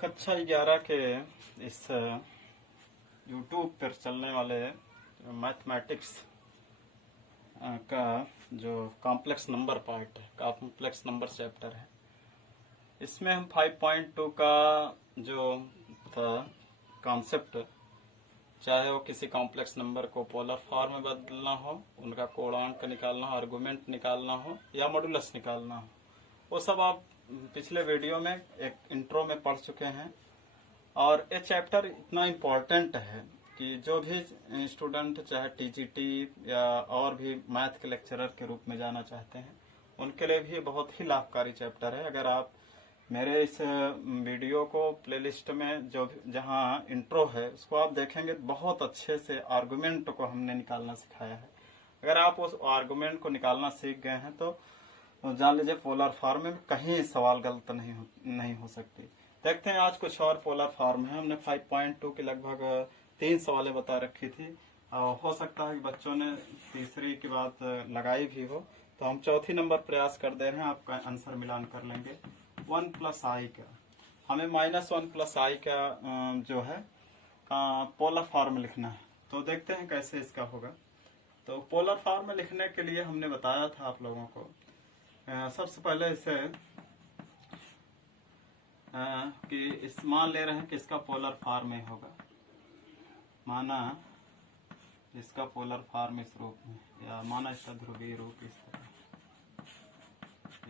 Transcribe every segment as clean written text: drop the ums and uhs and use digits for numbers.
कक्षा 11 के इस यूट्यूब पर चलने वाले मैथमेटिक्स का जो कॉम्प्लेक्स नंबर पार्ट है, कॉम्प्लेक्स नंबर चैप्टर है, इसमें हम 5.2 का जो था कॉन्सेप्ट, चाहे वो किसी कॉम्प्लेक्स नंबर को पोलर फॉर्म में बदलना हो, उनका कोणांक निकालना हो, आर्गुमेंट निकालना हो या मॉडुलस निकालना हो, वो सब आप पिछले वीडियो में एक इंट्रो में पढ़ चुके हैं। और ये चैप्टर इतना इम्पोर्टेंट है कि जो भी स्टूडेंट चाहे टीजीटी या और भी मैथ के लेक्चरर के रूप में जाना चाहते हैं, उनके लिए भी बहुत ही लाभकारी चैप्टर है। अगर आप मेरे इस वीडियो को प्लेलिस्ट में जो जहां इंट्रो है उसको आप देखेंगे, बहुत अच्छे से आर्गुमेंट को हमने निकालना सिखाया है। अगर आप उस आर्गुमेंट को निकालना सीख गए हैं तो जान लीजिए पोलर फॉर्म में कहीं सवाल गलत नहीं हो सकती। देखते हैं आज कुछ और पोलर फॉर्म है। हमने 5.2 के लगभग 3 सवालें बता रखी थी, और हो सकता है कि बच्चों ने तीसरी की बात लगाई भी हो, तो हम चौथी नंबर प्रयास कर दे रहे हैं। आपका आंसर मिलान कर लेंगे 1 प्लस आई का, हमें -1 प्लस आई का जो है पोलर फॉर्म लिखना है। तो देखते हैं कैसे इसका होगा। तो पोलर फॉर्म लिखने के लिए हमने बताया था आप लोगों को, सबसे पहले इसे कि इस मान ले रहे हैं कि इसका पोलर फॉर्म में होगा, माना इसका पोलर फॉर्म इस रूप में, या माना इसका ध्रुवीय रूप इस तरह,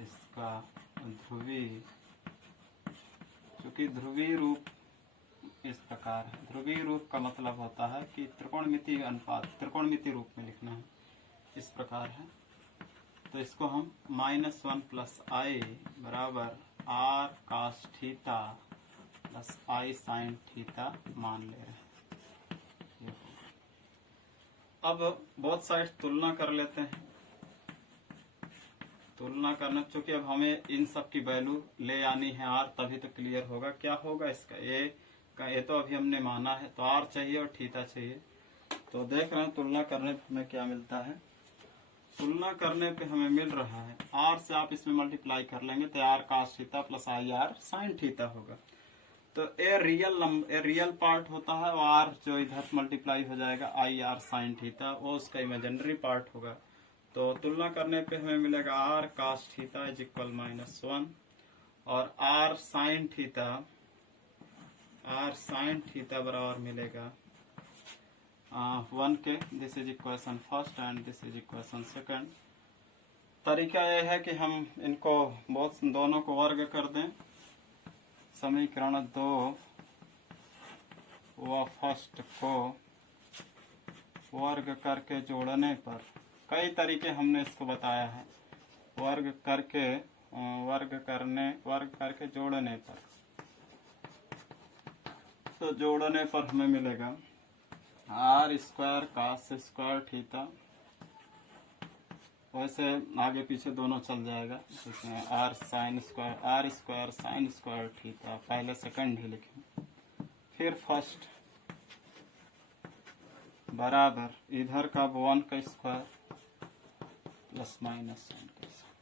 इसका ध्रुवीय, चूंकि ध्रुवीय रूप इस प्रकार है। ध्रुवीय रूप का मतलब होता है कि त्रिकोणमितीय अनुपात, त्रिकोणमितीय रूप में लिखना है, इस प्रकार है। तो इसको हम -1 प्लस आई बराबर r cos theta plus i sign theta मान ले रहे हैं। अब बहुत साइड तुलना कर लेते हैं। तुलना करना, चूंकि अब हमें इन सब की वैल्यू ले आनी है आर, तभी तो क्लियर होगा क्या होगा इसका। ये तो अभी हमने माना है, तो आर चाहिए और थीटा चाहिए। तो देख रहे हैं तुलना करने में क्या मिलता है। तुलना करने पे हमें मिल रहा है आर से आप इसमें मल्टीप्लाई कर लेंगे तो r cos theta plus i r sine theta होगा। तो ए रियल पार्ट होता है, और आर जो इधर मल्टीप्लाई हो जाएगा आई आर साइन थीटा, वो उसका इमेजिनरी पार्ट होगा। तो तुलना करने पे हमें मिलेगा r cos theta is equal -1 और आर साइन थीटा बराबर मिलेगा 1 के। This is equation first and this is equation second. तरीका यह है कि हम इनको दोनों को वर्ग कर दें। समीकरण 2 व फर्स्ट को वर्ग करके जोड़ने पर, कई तरीके हमने इसको बताया है। वर्ग करके जोड़ने पर, तो जोड़ने पर हमें मिलेगा r square cos square theta, वैसे आगे पीछे दोनों चल जाएगा, इसमें r square sine square theta, पहले सेकंड ही लिखें, फिर फर्स्ट बराबर इधर का 1 का स्क्वायर प्लस -1 का स्क्वायर,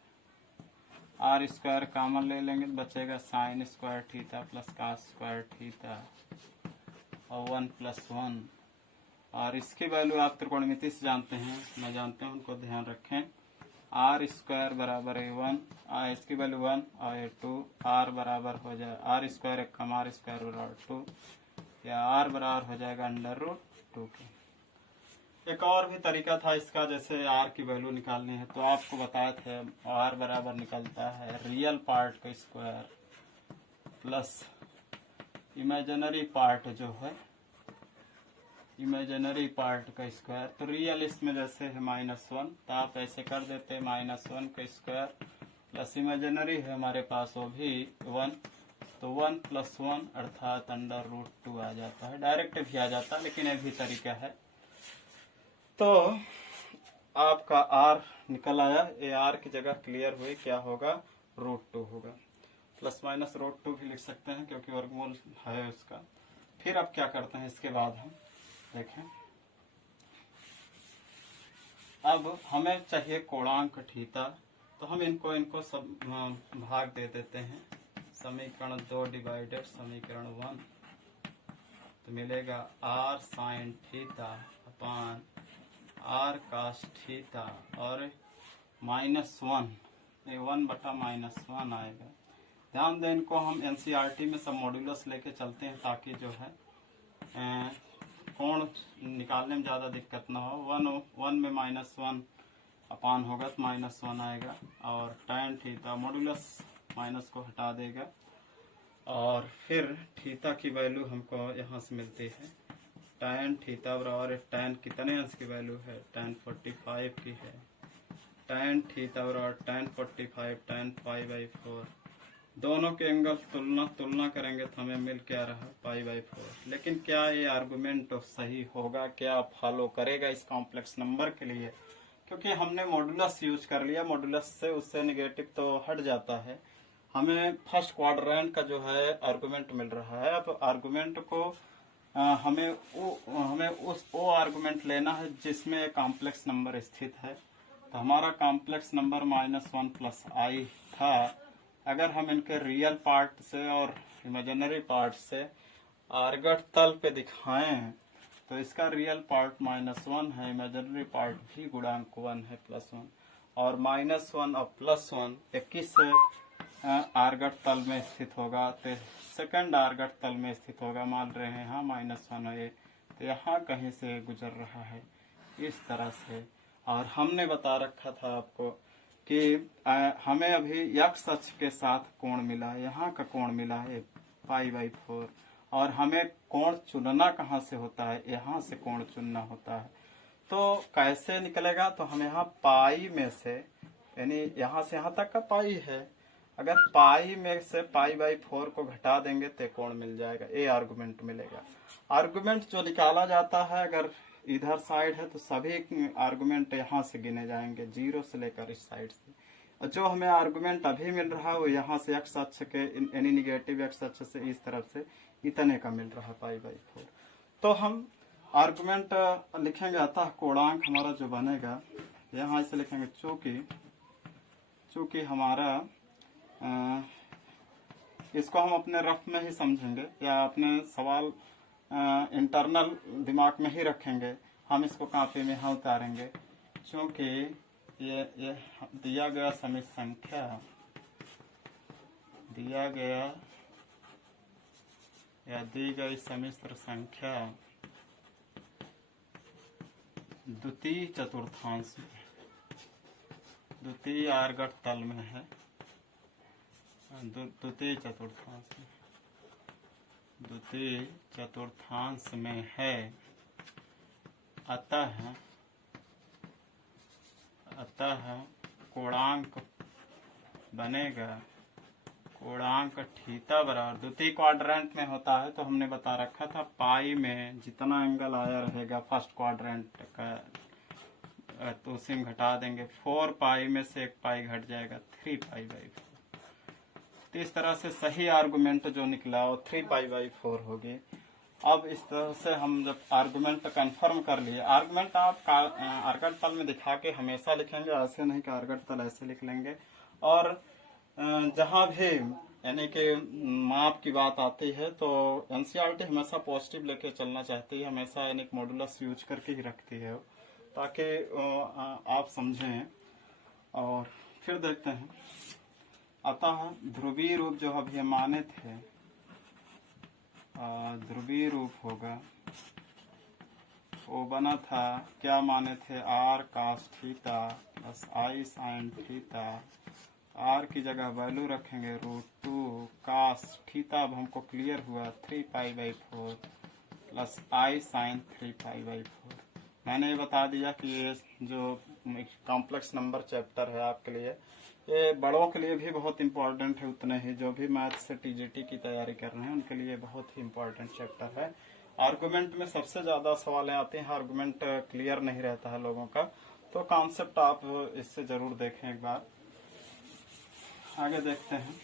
आर स्क्वायर कॉमन ले लेंगे तो बचेगा sine square theta plus cos square theta और 1 + 1। और इसकी वैल्यू आप त्रिकोणमिति से जानते हैं, मैं जानते हैं, उनको ध्यान रखें। आर स्क्वायर बराबर है 1, इसकी वैल्यू 1 और 2, आर बराबर हो जाए आर स्क्वायर एक कम आर स्क्वायर बराबर 2, या आर बराबर हो जाएगा √2 के। एक और भी तरीका था इसका, जैसे आर की वैल्यू निकालनी है तो आपको बताए थे आर बराबर निकलता है रियल पार्ट का स्क्वायर प्लस इमेजिनरी पार्ट जो है, इमेजिनरी पार्ट का स्क्वायर। तो रियल इसमें जैसे है -1, तो आप ऐसे कर देते -1 का स्क्वायर प्लस इमेजिनरी है हमारे पास वो भी 1, तो 1 + 1 अर्थात √2 आ जाता है। डायरेक्ट भी आ जाता है, लेकिन ये भी तरीका है। तो आपका आर निकल आया, ए आर की जगह क्लियर हुई, क्या होगा √2 होगा। ±√2 भी लिख सकते हैं क्योंकि वर्गमूल है उसका। फिर अब क्या करते हैं इसके बाद हम देखें। अब हमें चाहिए कोणांक थीटा, तो हम इनको सब भाग दे देते हैं। समीकरण 2 डिवाइडेड समीकरण 1, तो मिलेगा r sine theta upon r cos theta और -1, 1/-1 आएगा। ध्यान दें, इनको हम एनसीईआरटी में सब मॉड्यूलस लेके चलते हैं ताकि जो है कोण निकालने में ज़्यादा दिक्कत ना हो। 1 में -1 अपान होगा तो -1 आएगा और tan थीटा मॉड्यूलस माइनस को हटा देगा और फिर थीटा की वैल्यू हमको यहाँ से मिलती है। tan थीटा बराबर tan कितने अंश की वैल्यू है, tan 45 की है। tan थीटा बराबर tan 45 tan π/4, दोनों के एंगल तुलना करेंगे तो हमें मिल क्या रहा, π/4। लेकिन क्या ये आर्गुमेंट सही होगा, क्या फॉलो करेगा इस कॉम्प्लेक्स नंबर के लिए? क्योंकि हमने मॉडुलस यूज कर लिया, मॉडुलस से उससे नेगेटिव तो हट जाता है। हमें फर्स्ट क्वाड्रेंट का जो है आर्गुमेंट मिल रहा है। अब आर्गुमेंट को हमें वो आर्गुमेंट लेना है जिसमें कॉम्प्लेक्स नंबर स्थित है। तो हमारा कॉम्प्लेक्स नंबर -1 + i था। अगर हम इनके रियल पार्ट से और इमेजिनरी पार्ट से आर्गट तल पे दिखाएं तो इसका रियल पार्ट -1 है, इमेजिनरी पार्ट भी गुणांक 1 है +1, और -1 और +1 21 आर्गट तल में स्थित होगा। तो सेकंड आर्गट तल में स्थित होगा। मान रहे हैं यहाँ -1 है तो यहाँ कहीं से गुजर रहा है इस तरह से। और हमने बता रखा था आपको कि हमें अभी x अक्ष के साथ कोण मिला है, यहाँ का कोण मिला है π/4, और हमें कोण चुनना कहाँ से होता है, यहाँ से कोण चुनना होता है। तो कैसे निकलेगा, तो हम यहाँ पाई में से, यानी यहाँ से यहाँ तक का पाई है, अगर पाई में से π/4 को घटा देंगे तो कोण मिल जाएगा। ये आर्गुमेंट मिलेगा। आर्गुमेंट जो निकाला जाता है अगर इधर साइड है तो सभी आर्गुमेंट यहाँ से गिने जाएंगे, 0 से लेकर इस साइड से। और जो हमें आर्गुमेंट अभी मिल रहा है वो यहाँ से x अक्ष के यानी निगेटिव x अक्ष से इस तरफ से इतने का मिल रहा है π/4। तो हम आर्गुमेंट लिखेंगे, अतः कोणांक हमारा जो बनेगा यहाँ इसे लिखेंगे चूंकि हमारा इसको हम अपने रफ में ही समझेंगे या अपने सवाल इंटरनल दिमाग में ही रखेंगे। हम इसको कॉपी में यहाँ उतारेंगे क्योंकि ये दिया गया समित संख्या, दिया गया या दी गई समिश्र संख्या द्वितीय चतुर्थांश में, द्वितीय आर्गट तल में है, द्वितीय चतुर्थांश में है। अतः कोणांक बनेगा, कोणांक थीटा बराबर द्वितीय क्वाड्रेंट में होता है तो हमने बता रखा था पाई में जितना एंगल आया रहेगा फर्स्ट क्वाड्रेंट का तो उसे हम घटा देंगे। 4 पाई में से 1 पाई घट जाएगा, 3 π/4। तो इस तरह से सही आर्गुमेंट जो निकला वो 3 π/4 होगी। अब इस तरह से हम जब आर्गुमेंट कंफर्म कर लिए, आर्गुमेंट आप आर्गट तल में दिखा के हमेशा लिखेंगे, ऐसे नहीं कि आर्गट तल ऐसे लिख लेंगे। और जहां भी यानी कि माप की बात आती है तो एनसीईआरटी हमेशा पॉजिटिव लेके चलना चाहती है, हमेशा यानी मॉडुलस यूज करके ही रखती है ताकि आप समझें। और फिर देखते हैं, अतः ध्रुवीय रूप जो अभी माने थे, ध्रुवीय रूप होगा, वो बना था, क्या माने थे, r cos theta plus i sin theta. r की जगह वैल्यू रखेंगे √2 cos थीटा। अब हमको क्लियर हुआ 3 π/4 प्लस i sin 3 π/4। मैंने ये बता दिया कि ये जो कॉम्प्लेक्स नंबर चैप्टर है आपके लिए, ये बड़ों के लिए भी बहुत इम्पोर्टेंट है, उतने ही जो भी मैथ से टीजीटी की तैयारी कर रहे हैं उनके लिए बहुत ही इम्पोर्टेंट चैप्टर है। आर्गुमेंट में सबसे ज्यादा सवाल आते हैं, आर्गुमेंट क्लियर नहीं रहता है लोगों का, तो कॉन्सेप्ट आप इससे जरूर देखें एक बार। आगे देखते हैं,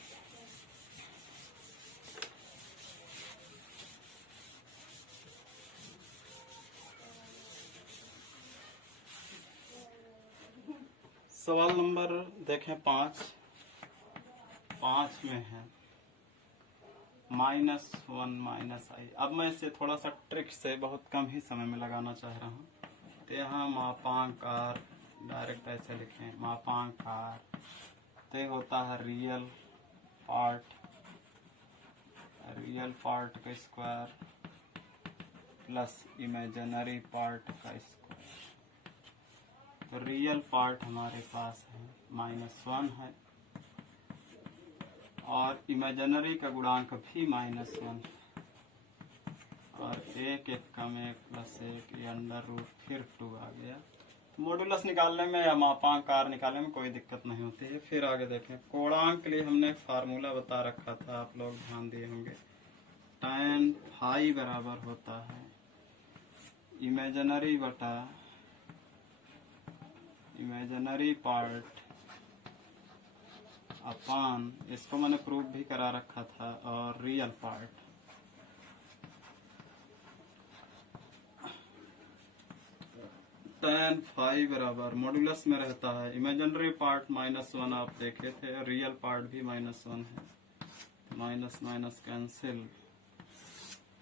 सवाल नंबर देखें 5 में है, -1 माइनस आई। अब मैं इसे थोड़ा सा ट्रिक से बहुत कम ही समय में लगाना चाह रहा हूँ। तो यहाँ मापांक आर डायरेक्ट ऐसे लिखें, मापांक आर तो ये होता है रियल पार्ट का स्क्वायर प्लस इमेजिनरी पार्ट का स्क्वायर। तो रियल पार्ट हमारे पास है -1 है और इमेजिनरी का गुणांक भी -1 है और 1 1 कम 1 प्लस 1 ये अंडर रूट फिर 2 आ गया। तो मॉडुलस निकालने में या मापांक आर निकालने में कोई दिक्कत नहीं होती है। फिर आगे देखें, कोणांक के लिए हमने एक फार्मूला बता रखा था, आप लोग ध्यान दिए होंगे। tan फाई बराबर होता है इमेजिनरी बटा इमेजिनरी पार्ट अपान, इसको मैंने प्रूफ भी करा रखा था, और रियल पार्ट। tan फाई बराबर मॉडुलस में रहता है इमेजिनरी पार्ट -1, आप देखे थे, रियल पार्ट भी -1 है, माइनस माइनस कैंसिल।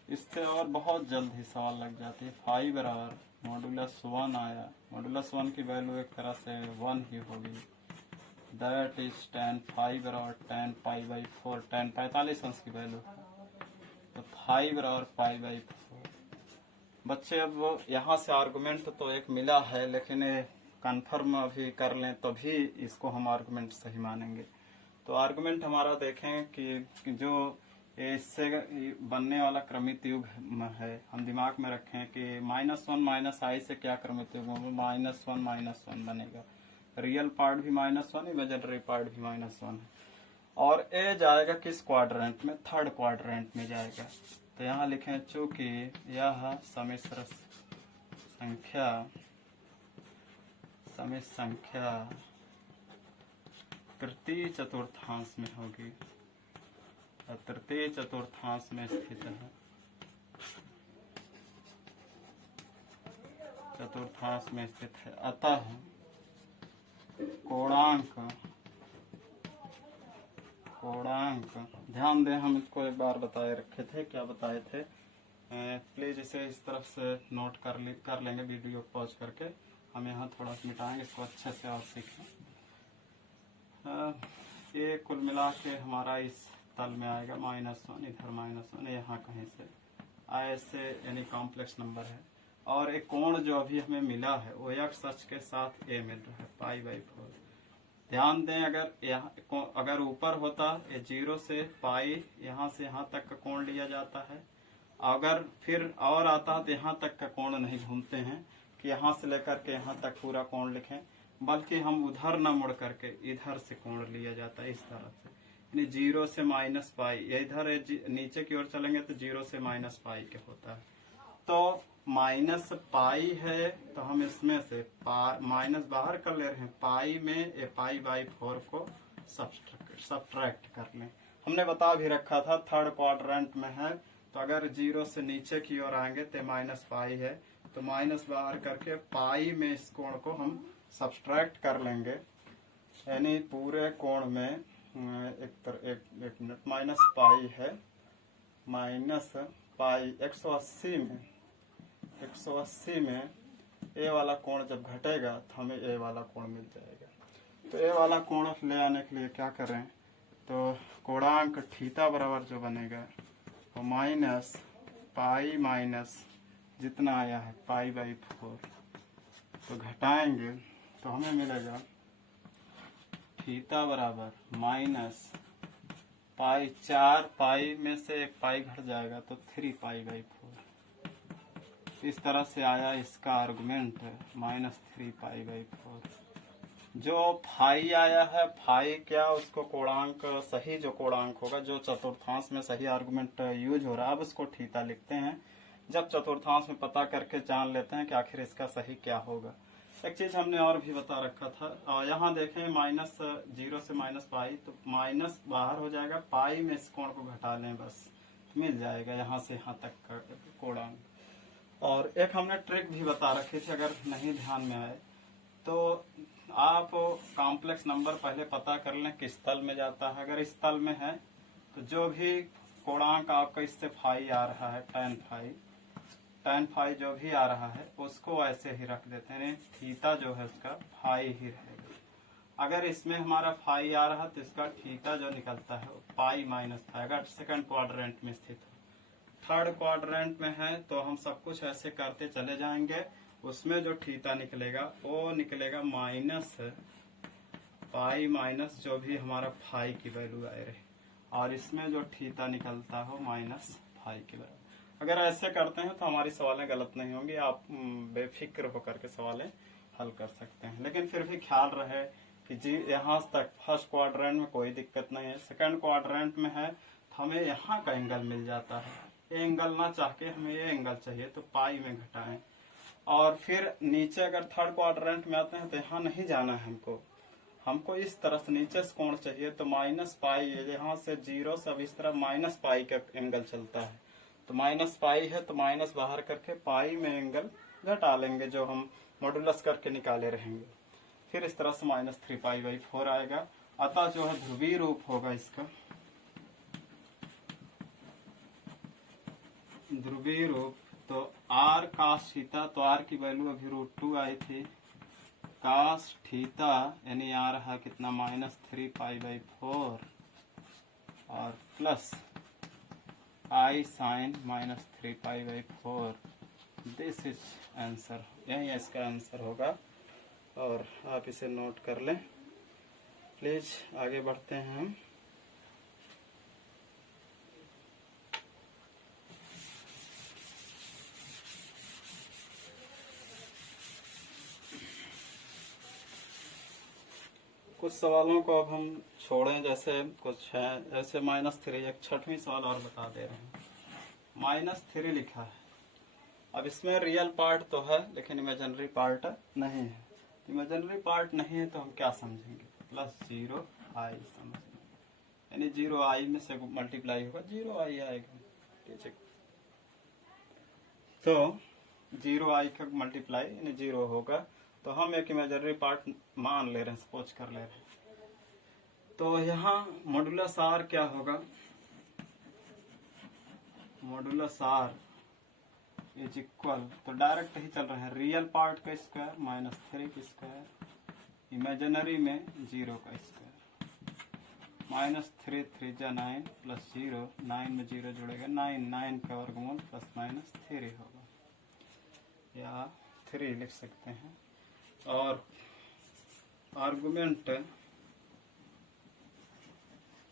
इससे और बहुत जल्द ही सवाल लग जाती है। फाई बराबर मॉडुलस 1 आया, मॉडुलस 1 की वैल्यू एक तरह से 1 ही होगी। दैट इज tan फाई बराबर tan पाई बाई 4, tan 45 अंश की वैल्यू है, तो फाई बराबर पाई बाई 4। बच्चे अब यहाँ से आर्गुमेंट तो एक मिला है, लेकिन कन्फर्म अभी कर लें तभी इसको हम आर्गुमेंट सही मानेंगे। तो आर्गुमेंट हमारा देखें कि जो इससे बनने वाला क्रमित युग है, हम दिमाग में रखें कि -1 माइनस आई से क्या क्रमित युग होगा, -1 बनेगा। रियल पार्ट भी -1, इमेजिनरी पार्ट भी -1 है। और ए जाएगा किस क्वाड्रेंट में, थर्ड क्वाड्रेंट में जाएगा। तो यहाँ लिखें, चूंकि यह समिश्र संख्या तृतीय चतुर्थांश में होगी, तृतीय चतुर्थांश में स्थित है, चतुर्थांश में स्थित है। अतः कोणांक ध्यान दें, हम इसको एक बार बताए रखे थे, क्या बताए थे, प्लीज इसे इस तरफ से नोट कर लेंगे वीडियो पॉज करके। हम यहाँ थोड़ा सा मिटाएंगे इसको अच्छे से और सीखें। ये कुल मिला के हमारा इस तल में आएगा -1, इधर -1, यहाँ कहीं से ऐसे, यानी कॉम्प्लेक्स नंबर है। और एक कोण जो अभी हमें मिला है वो x अक्ष के साथ a मिल रहा है, पाई बाई 4। ध्यान दें, अगर ऊपर होता ये 0 से पाई, यहाँ से यहाँ तक का कोण लिया जाता है। अगर फिर और आता तो यहाँ तक का कोण नहीं घूमते हैं कि यहाँ से लेकर के यहाँ तक पूरा कोण लिखें, बल्कि हम उधर न मुड़ करके इधर से कोण लिया जाता है, इस तरह से, यानी 0 से -पाई। इधर नीचे की ओर चलेंगे तो 0 से -पाई के होता है। तो -पाई है तो हम इसमें से माइनस बाहर कर ले रहे हैं, पाई में ए पाई बाई 4 को सब्ट्रैक्ट कर लें। हमने बता भी रखा था थर्ड क्वाड्रेंट में है, तो अगर 0 से नीचे की ओर आएंगे तो -पाई है, तो माइनस बाहर करके पाई में इस कोण को हम सब्ट्रैक्ट कर लेंगे, यानी पूरे कोण में एक मिनट -पाई है, -पाई 180 में ए वाला कोण जब घटेगा तो हमें ए वाला कोण मिल जाएगा। तो ए वाला कोण ले आने के लिए क्या करें, तो कोणांक थीटा बराबर जो बनेगा वो -पाई माइनस जितना आया है पाई बाई 4, तो घटाएंगे तो हमें मिलेगा थीटा बराबर -पाई, 4 पाई में से एक पाई घट जाएगा तो 3 पाई बाई 4। इस तरह से आया इसका आर्गुमेंट, -3 पाई बाई 4। जो फाई आया है, फाई क्या, उसको कोणांक सही जो कोणांक होगा, जो चतुर्थांश में सही आर्गुमेंट यूज हो रहा है, अब उसको थीटा लिखते हैं। जब चतुर्थांश में पता करके जान लेते हैं कि आखिर इसका सही क्या होगा। एक चीज हमने और भी बता रखा था, और यहाँ देखें -0 से -पाई, तो माइनस बाहर हो जाएगा, पाई में इस कोण को घटा लें, बस मिल जाएगा यहाँ से यहाँ तक का कोणांक। और एक हमने ट्रिक भी बता रखी थी, अगर नहीं ध्यान में आए तो आप कॉम्प्लेक्स नंबर पहले पता कर लें किस तल में जाता है। अगर इस तल में है तो जो भी कोणांक आपका इससे फाई आ रहा है tan फाई जो भी आ रहा है उसको ऐसे ही रख देते हैं, थीटा जो है उसका फाई ही रहेगा। अगर इसमें हमारा फाई आ रहा तो इसका थीटा जो निकलता है वो पाई माइनस फाई। अगर सेकंड क्वाड्रेंट में स्थित हो, थर्ड क्वाड्रेंट में है तो हम सब कुछ ऐसे करते चले जाएंगे, उसमें जो थीटा निकलेगा वो निकलेगा माइनस पाई माइनस जो भी हमारा फाई की वैल्यू आए रहे, और इसमें जो थीटा निकलता हो माइनस फाई के बराबर। अगर ऐसे करते हैं तो हमारी सवालें गलत नहीं होंगी, आप बेफिक्र होकर के सवालें हल कर सकते हैं। लेकिन फिर भी ख्याल रहे कि जी यहाँ तक फर्स्ट क्वाड्रेंट में कोई दिक्कत नहीं है, सेकंड क्वाड्रेंट में है तो हमें यहाँ का एंगल मिल जाता है, ये एंगल ना चाह के हमें ये एंगल चाहिए तो पाई में घटाएं। और फिर नीचे अगर थर्ड क्वाड्रेंट में आते हैं तो यहाँ नहीं जाना है हमको इस तरह से नीचे से कोण चाहिए तो माइनस पाई, यहाँ से जीरो सब इस तरह माइनस पाई का एंगल चलता है, तो माइनस पाई है तो माइनस बाहर करके पाई में एंगल घटा लेंगे जो हम मॉडुलस करके निकाले रहेंगे। फिर इस तरह से -3π/4 आएगा। अतः जो है ध्रुवीय रूप होगा इसका, ध्रुवीय रूप तो r cos थीटा, तो r की वैल्यू अभी √2 आई थी, cos थीटा यानी आ रहा कितना -3π/4 और plus I sin -3π/4। This is answer, यही इसका आंसर होगा और आप इसे नोट कर लें। प्लीज आगे बढ़ते हैं हम। कुछ सवालों को अब हम छोड़ें, जैसे कुछ है ऐसे -3, एक छठवीं सवाल और बता दे रहे हैं। -3 लिखा है, अब इसमें रियल पार्ट तो है लेकिन इमेजिनरी पार्ट नहीं है। इमेजिनरी पार्ट नहीं है तो हम क्या समझेंगे, +0i समझेंगे, यानी 0i में से मल्टीप्लाई होगा 0i आएगा, ठीक है। तो 0i का मल्टीप्लाई यानी 0 होगा, तो हम एक इमेजिनरी पार्ट मान ले रहे हैं, सपोज कर ले रहे हैं। तो यहाँ मॉडुलस आर क्या होगा, मॉडुलस आर इज इक्वल, तो डायरेक्ट ही चल रहे हैं, रियल पार्ट का स्क्वायर -3 का स्क्वायर, इमेजिनरी में 0 का स्क्वायर, -3 3 जा 9 प्लस 0, 9 में 0 जुड़ेगा 9, 9 का वर्गमूल +-3 होगा, या 3 लिख सकते हैं। और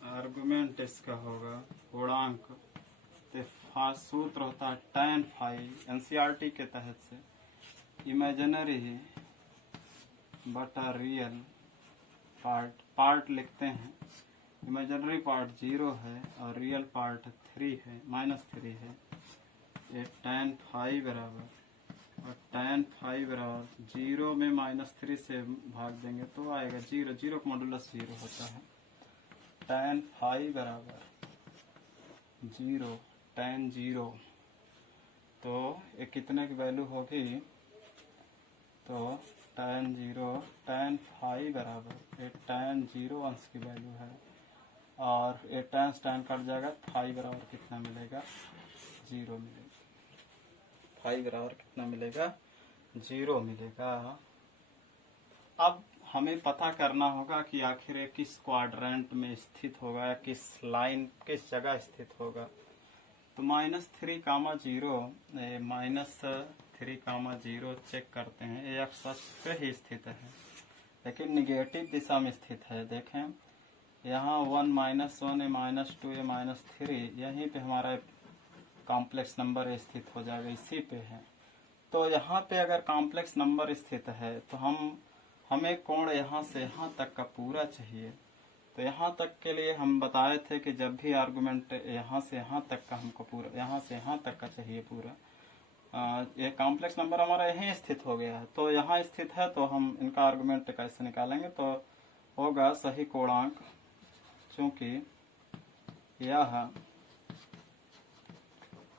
आर्गुमेंट इसका होगा गुणांक, तो सूत्र होता है tan फाई, एनसीईआरटी के तहत से इमेजिनरी बटा रियल पार्ट लिखते हैं। इमेजिनरी पार्ट 0 है और रियल पार्ट 3 है, -3 है। ये tan फाई बराबर, और tan फाई बराबर 0 में -3 से भाग देंगे तो आएगा 0, 0 का मॉडुलस 0 होता है। tan फाई बराबर 0 tan 0, तो ये कितने की वैल्यू होगी, तो tan फाई बराबर ये tan 0 अंश की वैल्यू है, और ये tan कट जाएगा, फाई बराबर कितना मिलेगा 0 मिलेगा, फाई बराबर कितना मिलेगा 0 मिलेगा। अब हमें पता करना होगा कि आखिर ये किस क्वाड्रेंट में स्थित होगा या किस लाइन किस जगह स्थित होगा। तो -3, 0 -3, 0 चेक करते हैं, ये एक्स अक्ष पे ही स्थित है लेकिन निगेटिव दिशा में स्थित है। देखें यहाँ 1 -1 ये -2 ये -3, यहीं पे हमारा कॉम्प्लेक्स नंबर स्थित हो जाएगा, इसी पे है। तो यहाँ पे अगर कॉम्प्लेक्स नंबर स्थित है तो हमें कोण यहाँ से यहाँ तक का पूरा चाहिए। तो यहाँ तक के लिए हम बताए थे कि जब भी आर्गुमेंट यहाँ से यहाँ तक का हमको पूरा, यहाँ से यहाँ तक का चाहिए पूरा, ये कॉम्प्लेक्स नंबर हमारा यहीं स्थित हो गया है, तो यहाँ स्थित है तो हम इनका आर्गुमेंट कैसे निकालेंगे, तो होगा सही कोणांक, चूंकि यह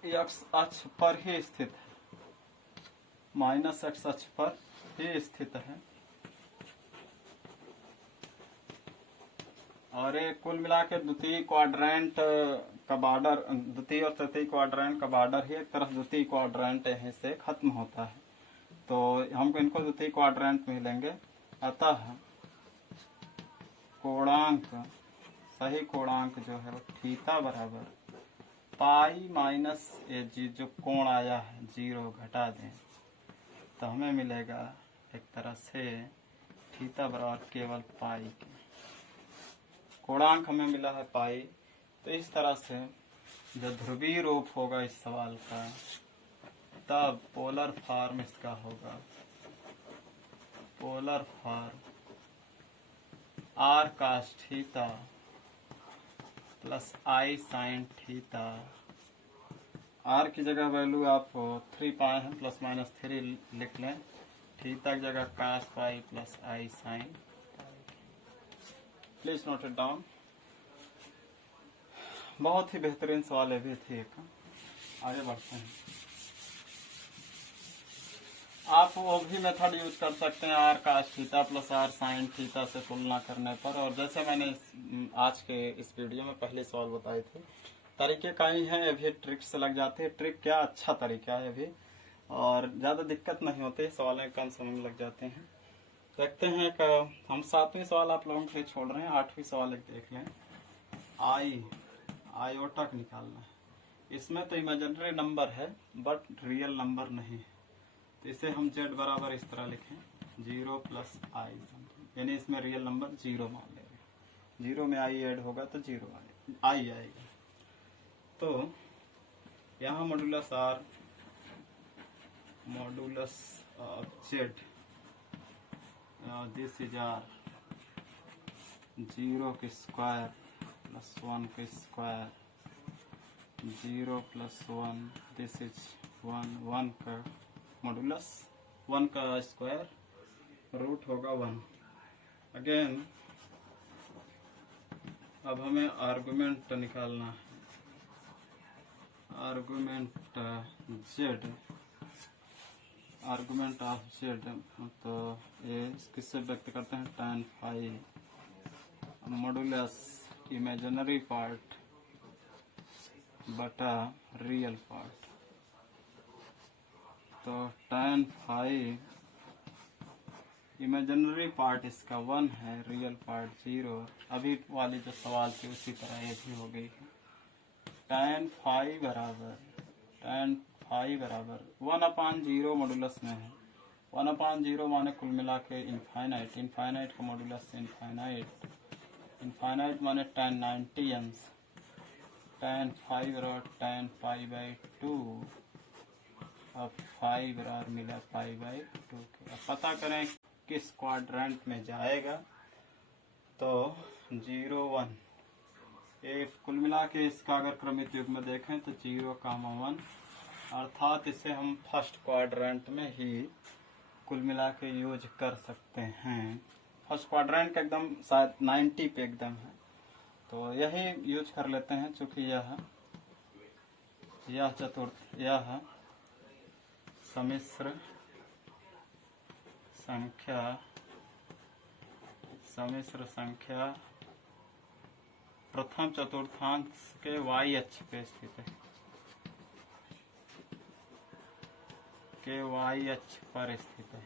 एक्स अक्ष पर ही स्थित है, -x अक्ष पर ही स्थित है, और ये कुल मिला के द्वितीय क्वाड्रेंट का बॉर्डर, द्वितीय और तृतीय क्वाड्रेंट का बॉर्डर ही एक तरफ द्वितीय क्वाड्रेंट यहीं से खत्म होता है, तो हमको इनको द्वितीय क्वाड्रेंट मिलेंगे। अतः कोणांक, सही कोणांक जो है वो थीटा बराबर पाई माइनस ए जी, जो कोण आया है 0 घटा दें तो हमें मिलेगा एक तरह से थीटा बराबर केवल पाई के। कोणांक हमें मिला है पाई, तो इस तरह से जो ध्रुवीय रूप होगा इस सवाल का, तब पोलर फॉर्म इसका होगा, polar form r cos theta plus i sign theta. R की जगह वैल्यू आप 3 पाए हैं, प्लस माइनस 3 लिख लें। थीटा की जगह cos pi plus i sine. Please note it down. बहुत ही बेहतरीन सवाल है भी थी एक। आगे बढ़ते हैं। आप वो भी मेथड यूज कर सकते हैं r cos theta plus r sine theta से तुलना करने पर, और जैसे मैंने आज के इस वीडियो में पहले सवाल बताए थे, तरीके कई हैं, ये भी ट्रिक से लग जाते हैं। ट्रिक क्या अच्छा तरीका है भी, और ज्यादा दिक्कत नहीं होती, सवाल कम समय में लग जाते हैं। देखते हैं कि हम 7वीं सवाल आप लोगों के लिए छोड़ रहे हैं, 8वीं सवाल एक देख लें। आयोटा का निकालना है। इसमें तो इमेजिनरी नंबर है बट रियल नंबर नहीं है, तो इसे हम z बराबर इस तरह लिखें 0 प्लस आई, यानी इसमें रियल नंबर 0 मान लेंगे। 0 में आई ऐड होगा तो 0 आई आएगा। तो यहाँ modulus r modulus z this is r 0 के स्क्वायर प्लस 1 के स्क्वायर 0 प्लस 1 दिस इज 1 का मॉडुलस 1 का स्क्वायर रूट होगा 1। अगेन अब हमें आर्गुमेंट निकालना है। Argument z, argument of z, तो ये किससे व्यक्त करते हैं, tan phi modulus imaginary part बटा रियल पार्ट। तो tan फाई इमेजिनरी पार्ट इसका 1 है, रियल पार्ट 0। अभी वाली जो सवाल थी उसी तरह ये भी हो गई है। tan फाई बराबर 1/0 मॉडुलस में है। 1/0 माने कुल मिला के इनफाइनाइट, इनफाइनाइट का मॉडुलस इनफाइनाइट, इनफाइनाइट माने tan 90 अंश। tan फाई बराबर tan पाई बाई 2। अब फाई बराबर मिला पाई बाई 2 के। अब पता करें किस क्वाड्रेंट में जाएगा, तो 0 1, ये कुल मिला के इसका अगर क्रमित युग में देखें तो 0, 1, अर्थात इसे हम फर्स्ट क्वाड्रेंट में ही कुल मिला के यूज कर सकते हैं। फर्स्ट क्वाड्रेंट का एकदम शायद 90 पे एकदम है, तो यही यूज कर लेते हैं। चूंकि यह चतुर्थ, यह सम्मिश्र संख्या प्रथम चतुर्थांश के y अक्ष पे स्थित है, के y अक्ष पर स्थित है।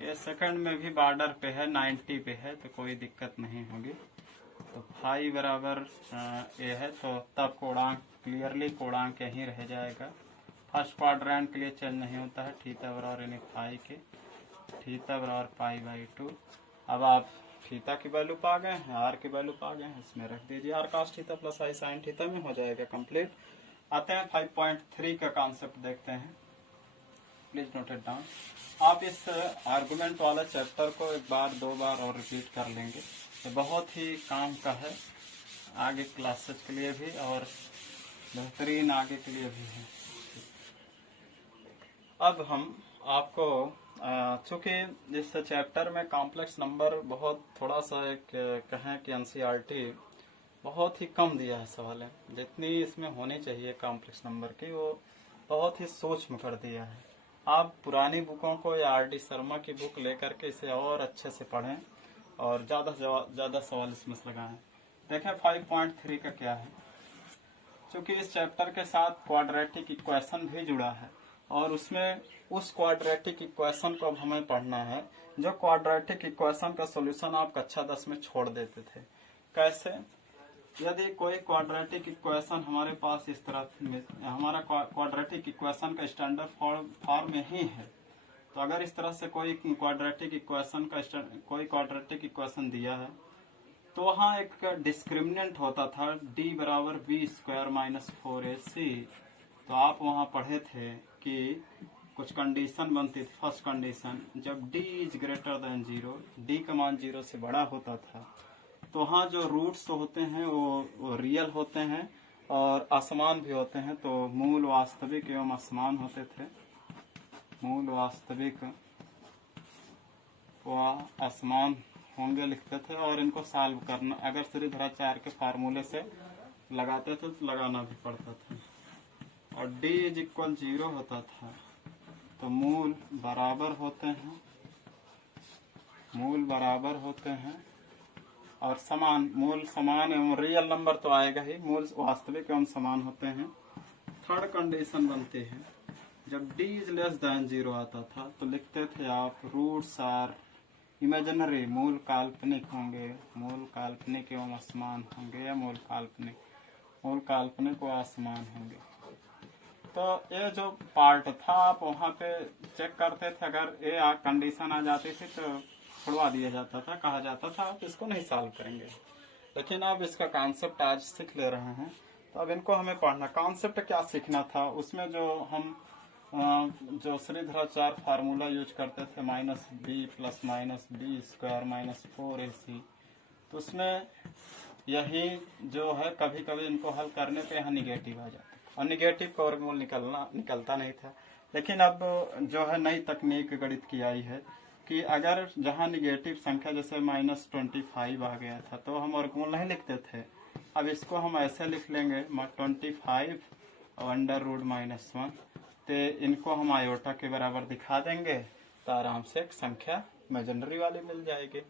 ये सेकंड में भी बॉर्डर पे है, 90 पे है, तो कोई दिक्कत नहीं होगी। तो फाई बराबर ये है, तो तब कोणांक क्लियरली कोणांक यहीं रह जाएगा। फर्स्ट क्वाड्रेंट के लिए चेंज नहीं होता है। थीटा बराबर यानी फाई के, थीटा बराबर पाई बाई 2। अब आप थीटा की वैल्यू पा गए हैं, आर की वैल्यू पा गए हैं, इसमें रख दीजिए। R cos theta plus i sign theta में हो जाएगा कंप्लीट। आते हैं 5.3 का कॉन्सेप्ट देखते हैं। Please note it down. आप इस आर्गुमेंट वाला चैप्टर को एक बार 2 बार और रिपीट कर लेंगे, ये बहुत ही काम का है आगे क्लासेस के लिए भी और बेहतरीन आगे के लिए भी है। अब हम आपको चूंकि इस चैप्टर में कॉम्प्लेक्स नंबर बहुत थोड़ा सा एक कहें कि एनसीईआरटी बहुत ही कम दिया है सवाल है, जितनी इसमें होनी चाहिए कॉम्प्लेक्स नंबर की वो बहुत ही सूक्ष्म कर दिया है। आप पुरानी बुकों को या आर डी शर्मा की बुक लेकर के इसे और अच्छे से पढ़ें, और ज़्यादा सवाल इसमें से लगाए हैं। देखें 5.3 का क्या है। चूंकि इस चैप्टर के साथ क्वाड्रेटिक इक्वेशन भी जुड़ा है और उसमें उस क्वाड्रेटिक इक्वेशन को अब हमें पढ़ना है जो क्वाड्रेटिक इक्वेशन का सॉल्यूशन आप कक्षा 10 में छोड़ देते थे। कैसे? यदि कोई क्वाड्रेटिक इक्वेशन हमारे पास इस तरह हमारा क्वाड्रेटिक इक्वेशन का स्टैंडर्ड फॉर्म में ही है, तो अगर इस तरह से कोई क्वाड्रेटिक इक्वेशन दिया है तो वहाँ एक डिस्क्रिमिनेंट होता था d बराबर बी स्क्वायर माइनस 4ac। तो आप वहाँ पढ़े थे कि कुछ कंडीशन बनती थी। फर्स्ट कंडीशन, जब d is greater than 0, d का मान 0 से बड़ा होता था, तो वहाँ जो रूट्स होते हैं वो रियल होते हैं और असमान भी होते हैं। तो मूल वास्तविक एवं असमान होते थे। मूल वास्तविक व असमान होंगे लिखते थे और इनको सॉल्व करना अगर श्रीधराचार्य के फार्मूले से लगाते थे तो लगाना भी पड़ता था। और d इज इक्वल 0 होता था तो मूल बराबर होते हैं और समान, मूल समान एवं रियल नंबर तो आएगा ही, मूल वास्तविक एवं समान होते हैं। थर्ड कंडीशन बनती है, जब d इज लेस देन 0 आता था तो लिखते थे आप रूट्स आर इमेजिनरी, मूल काल्पनिक होंगे, मूल काल्पनिक एवं असमान होंगे या मूल काल्पनिक व असमान होंगे। तो ये जो पार्ट था आप वहाँ पे चेक करते थे, अगर ये कंडीशन आ जाती थी तो छुड़वा दिया जाता था, कहा जाता था आप इसको नहीं सॉल्व करेंगे। लेकिन अब इसका कॉन्सेप्ट आज सीख ले रहे हैं तो अब इनको हमें पढ़ना। कॉन्सेप्ट क्या सीखना था उसमें, जो हम जो श्रीधराचार्य फार्मूला यूज करते थे -b plus -b square minus 4ac, तो उसमें यही जो है कभी कभी इनको हल करने पे यहाँ निगेटिव आ जाता और निगेटिव का वर्गमूल निकलता नहीं था। लेकिन अब जो है नई तकनीक गणित की आई है कि अगर जहाँ निगेटिव संख्या जैसे -25 आ गया था तो हम वर्गमूल नहीं लिखते थे। अब इसको हम ऐसे लिख लेंगे 25 अंडर रूट -1, तो इनको हम आयोटा के बराबर दिखा देंगे तो आराम से एक संख्या इमेजिनरी वाली मिल जाएगी,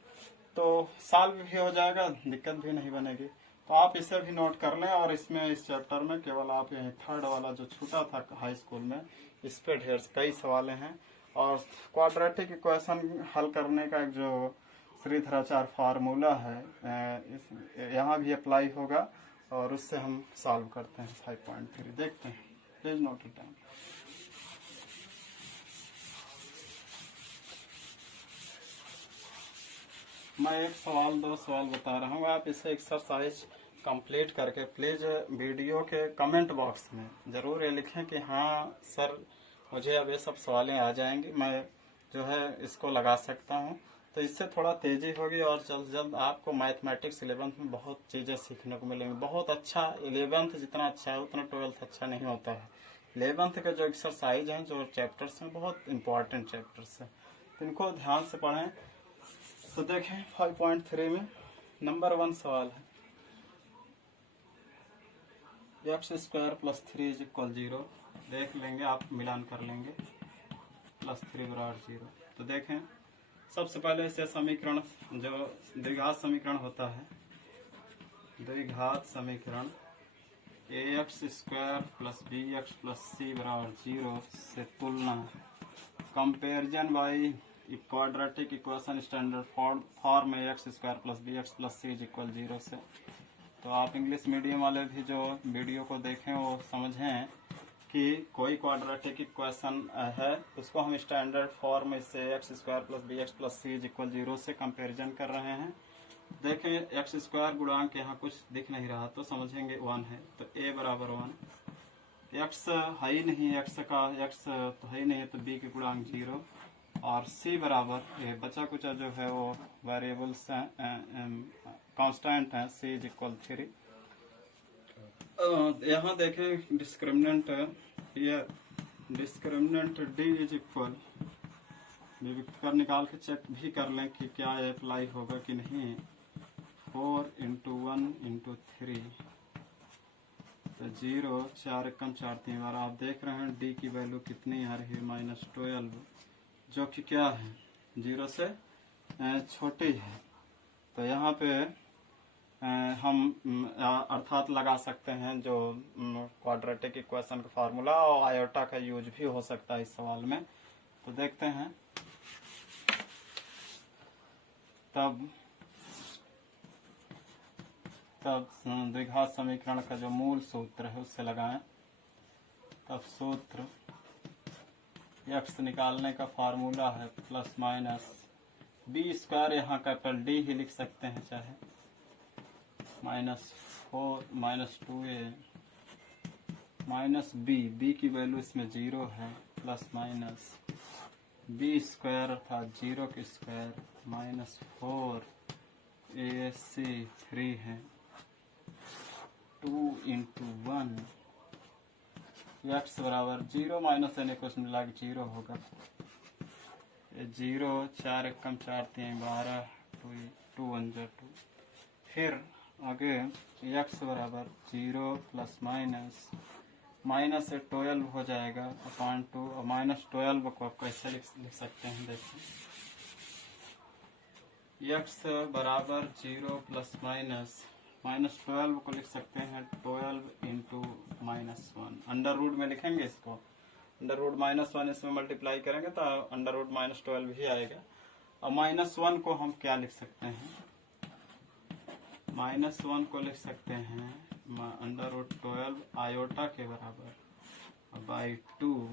तो सॉल्व भी हो जाएगा, दिक्कत भी नहीं बनेगी। तो आप इसे भी नोट कर लें। और इसमें इस चैप्टर में केवल आप यही थर्ड वाला जो छूटा था हाई स्कूल में, इस पे ढेर कई सवाल हैं। और क्वाड्रेटिक इक्वेशन हल करने का एक जो श्रीधराचार्य फार्मूला है यहाँ भी अप्लाई होगा और उससे हम सॉल्व करते हैं 5.3। देखते हैं, प्लीज नोट इट डाउन। मैं एक सवाल दो सवाल बता रहा हूँ, आप इसे एक्सरसाइज कंप्लीट करके प्लीज वीडियो के कमेंट बॉक्स में जरूर ये लिखें कि हाँ सर मुझे अब ये सब सवालें आ जाएंगी, मैं जो है इसको लगा सकता हूँ। तो इससे थोड़ा तेजी होगी और जल्द जल्द आपको मैथमेटिक्स 11th में बहुत चीज़ें सीखने को मिलेंगी। बहुत अच्छा 11th जितना अच्छा है उतना 12th अच्छा नहीं होता है। 11th के जो एक्सरसाइज हैं, जो चैप्टर्स हैं, बहुत इंपॉर्टेंट चैप्टर्स हैं, इनको ध्यान से पढ़ें। तो देखें 5.3 में नंबर 1 सवाल है, x square plus 3 is equal 0। देख लेंगे, आप मिलान कर लेंगे, +3 बराबर 0। तो देखें सबसे पहले इसे समीकरण, जो द्विघात समीकरण होता है, द्विघात समीकरण ax square plus bx plus c बराबर 0 से तुलना, comparison by quadratic equation standard form ax square plus bx plus c is equal 0 से। तो आप इंग्लिश मीडियम वाले भी जो वीडियो को देखें वो समझें कि कोई क्वाड्रेटिक इक्वेशन है उसको हम स्टैंडर्ड फॉर्म से x square plus bx plus c is equal 0 से कंपेरिजन कर रहे हैं। देखें एक्स स्क्वायर गुणांक यहाँ कुछ दिख नहीं रहा तो समझेंगे 1 है, तो a बराबर 1, x है ही नहीं, x तो है ही नहीं है तो b के गुणांक 0 और c बराबर ये बचा कुचा जो है वो वेरिएबल्स कांस्टेंट है, c इज इक्वल 3। यहाँ देखें डिस्क्रिमिनेंट d इज इक्वल, कर निकाल के चेक भी कर लें कि क्या अप्लाई होगा कि नहीं। 4 × 1 × 3 तो 0, 4 एकम 4 3 बार। आप देख रहे हैं d की वैल्यू कितनी आ रही है, -12, जो कि क्या है 0 से छोटी है। तो यहाँ पे हम अर्थात लगा सकते हैं जो क्वाड्रेटिक इक्वेशन का फार्मूला, और आयोटा का यूज भी हो सकता है इस सवाल में। तो देखते हैं। तब द्विघात समीकरण का जो मूल सूत्र है उससे लगाएं। तब सूत्र x निकालने का फार्मूला है प्लस माइनस बी स्क्वायर, यहाँ कैपिटल डी ही लिख सकते हैं चाहे, -4 -2a माइनस बी की वैल्यू इसमें 0 है, प्लस माइनस बी स्क्वायर अर्थात 0 की स्क्वायर -4ac3 है 2 × 1 x बराबर 0 माइनस एन को उसमें मिला के 0 होगा। 0 4 एकम 4 3 12 2 1 2। फिर आगे x बराबर 0 प्लस माइनस से 12 हो जाएगा अपॉन 2, और -12 को आप कैसे लिख सकते हैं देखिए। x बराबर 0 प्लस -12 को लिख सकते हैं 12 × -1। अंडर रूट में लिखेंगे इसको, अंडर रूट -1 इसमें मल्टीप्लाई करेंगे तो अंडर रूट -12 ही आएगा। और -1 को हम क्या लिख सकते हैं, -1 को लिख सकते हैं अंडर रूट 12 आयोटा के बराबर बाई 2।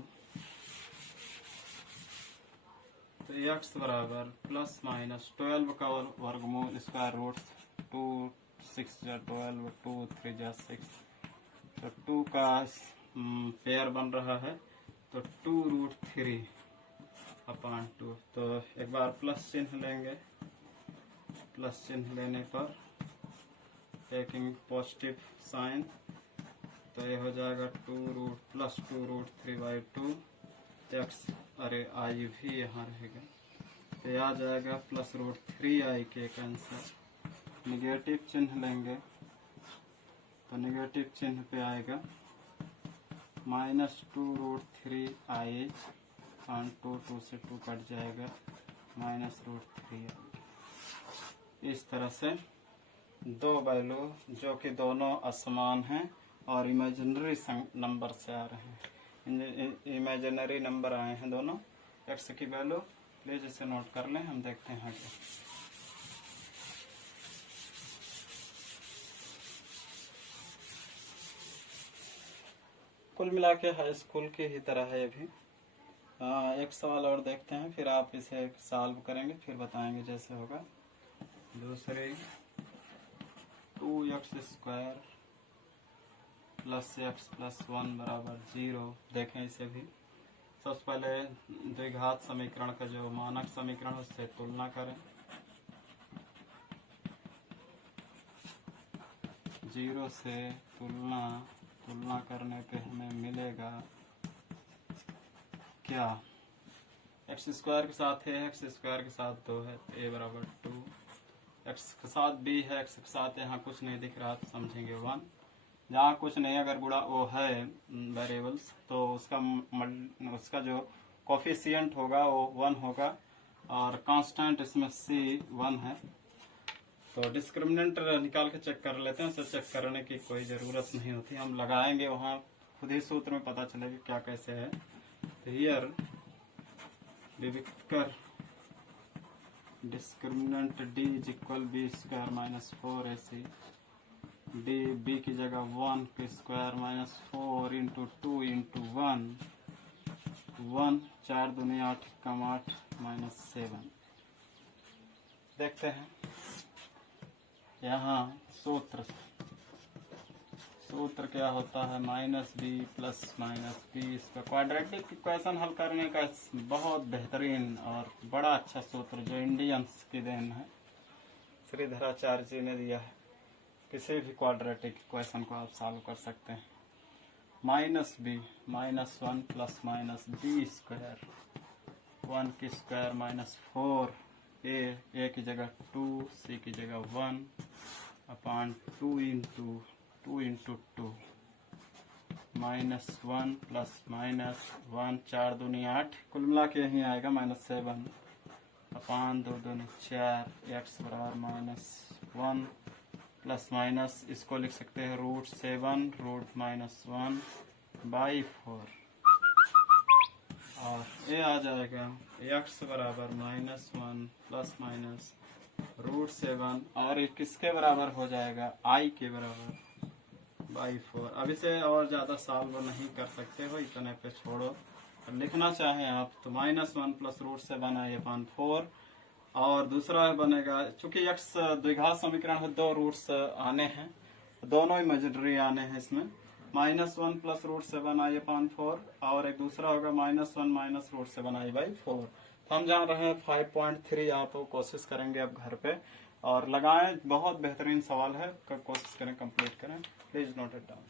तो x बराबर प्लस माइनस 12 का वर्गमूल स्क्वायर रूट 2 6 जा 12 2 3 जा 6, तो 2 का पेयर बन रहा है तो 2√3 अपॉन 2। तो एक बार प्लस चिन्ह लेंगे, प्लस चिन्ह लेने पर टेकिंग पॉजिटिव साइन तो ये हो जाएगा 2√3/2 एक्स, अरे आई भी यहाँ रहेगा तो ये आ जाएगा +√3i के आंसर। निगेटिव चिन्ह लेंगे तो निगेटिव चिन्ह पे आएगा -2√3i और 2 से 2 कट जाएगा -√3i। इस तरह से दो वैल्यू जो कि दोनों असमान हैं और इमेजिनरी नंबर से आ रहे हैं, इमेजिनरी नंबर आए हैं दोनों। x की वैल्यू प्लीज इसे नोट कर लें, हम देखते हैं आगे। कुल मिला के हाई स्कूल की ही तरह है ये भी। एक सवाल और देखते हैं, फिर आप इसे सॉल्व करेंगे, फिर बताएंगे जैसे होगा। दूसरे 2x² प्लस x प्लस 1 बराबर 0। देखें इसे भी। सबसे पहले द्विघात समीकरण का जो मानक समीकरण है उससे तुलना करें। 0 से तुलना करने पे हमें मिलेगा क्या, x² के साथ है, x² के साथ 2 है तो a बराबर 2, x के साथ b है, x के साथ यहाँ कुछ नहीं दिख रहा तो समझेंगे 1। जहाँ कुछ नहीं, अगर गुणा ओ है वेरिएबल्स तो उसका जो कोफिशिएंट होगा वो 1 होगा, और कांस्टेंट इसमें c 1 है। तो डिस्क्रिमिनेंट निकाल के चेक कर लेते हैं, उसे चेक करने की कोई ज़रूरत नहीं होती, हम लगाएंगे वहाँ खुद ही सूत्र में पता चलेगा क्या कैसे है। तो हियर विविक्तर discriminant d is equal b² -4ac, d b की जगह 1 की स्क्वायर -4 × 2 × 1 4 दूनी 8 कम 8 -7। देखते हैं यहाँ सूत्र क्या होता है, -b प्लस -b। इसका क्वाड्रेटिक इक्वेशन हल करने का बहुत बेहतरीन और बड़ा अच्छा सूत्र जो इंडियंस की देन है, श्रीधराचार्य जी ने दिया है। किसी भी क्वाड्रेटिक इक्वेशन को आप सॉल्व कर सकते हैं। -b -1 प्लस -b² 1 की स्क्वायर -4 a की जगह 2 c की जगह 1 अपॉन 2 × 2 -1 प्लस -1 4 दूनी 8, कुल मिला के यही आएगा -7 अपान 2 दूनी 4 x बराबर -1 प्लस माइनस इसको लिख सकते हैं √7 √-1/4 और ये आ जाएगा x बराबर -1 प्लस माइनस √7 और ये किसके बराबर हो जाएगा I के बराबर /4। अब इसे और ज्यादा सॉल्व नहीं कर सकते हो, इतने पे छोड़ो। लिखना चाहें आप तो -1 प्लस √7I/4 और दूसरा बनेगा, चूंकि x द्विघात समीकरण है, 2 रूट्स आने हैं, दोनों इमेजिनरी आने हैं इसमें, -1 प्लस √7I/4 और एक दूसरा होगा -1 √7I/4। तो हम जान रहे हैं 5.3। आप कोशिश करेंगे अब घर पे और लगाएं, बहुत बेहतरीन सवाल है, कोशिश करें कंप्लीट करें। Please note it down.